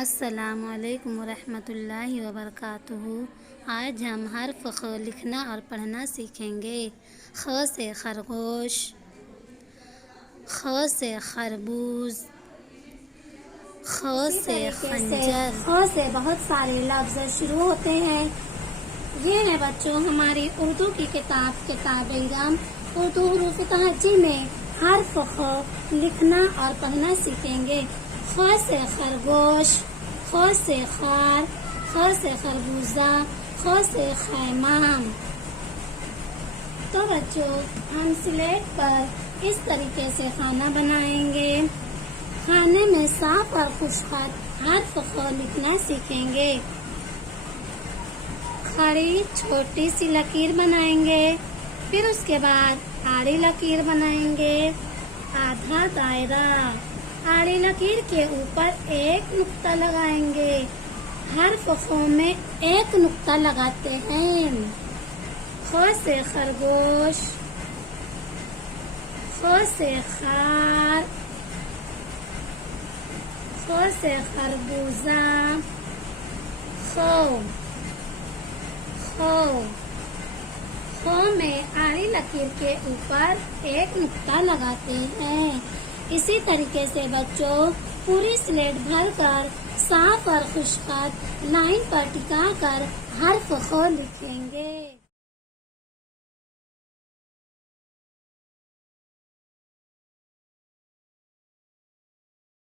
السلام علیکم ورحمۃ اللہ وبرکاتہ۔ آج ہم حرف خ لکھنا اور پڑھنا سیکھیں گے۔ خ سے خرگوش، خ سے خربوز، خ سے خنجر۔ خ سے بہت سارے لفظ شروع ہوتے ہیں۔ یہ ہے بچوں ہماری اردو کی کتاب علم اردو حروف تہجی میں حرف خ لکھنا اور پڑھنا سیکھیں گے۔ خ سے خرگوش، خ سے خار، خ سے خربوزہ، خ سے خیمہ۔ تو بچوں ہم سلیٹ پر اس طریقے سے کھانا بنائیں گے۔ کھانے میں صاف اور خوشخط حرف خ لکھنا سیکھیں گے۔ کھڑی چھوٹی سی لکیر بنائیں گے، پھر اس کے بعد آڑی لکیر بنائیں گے۔ آدھا دائرہ، آڑی لکیر کے اوپر ایک نقطہ لگائیں گے۔ حرف خ میں ایک نقطہ لگاتے ہیں۔ خ سے خرگوش، خ سے خار، خ سے خربوزہ، خ میں آڑی لکیر کے اوپر ایک نقطہ لگاتے ہیں۔ اسی طریقے سے بچوں پوری سلیٹ بھر کر صاف اور خوشخط لائن پر ٹکا کر حرف خ لکھیں گے۔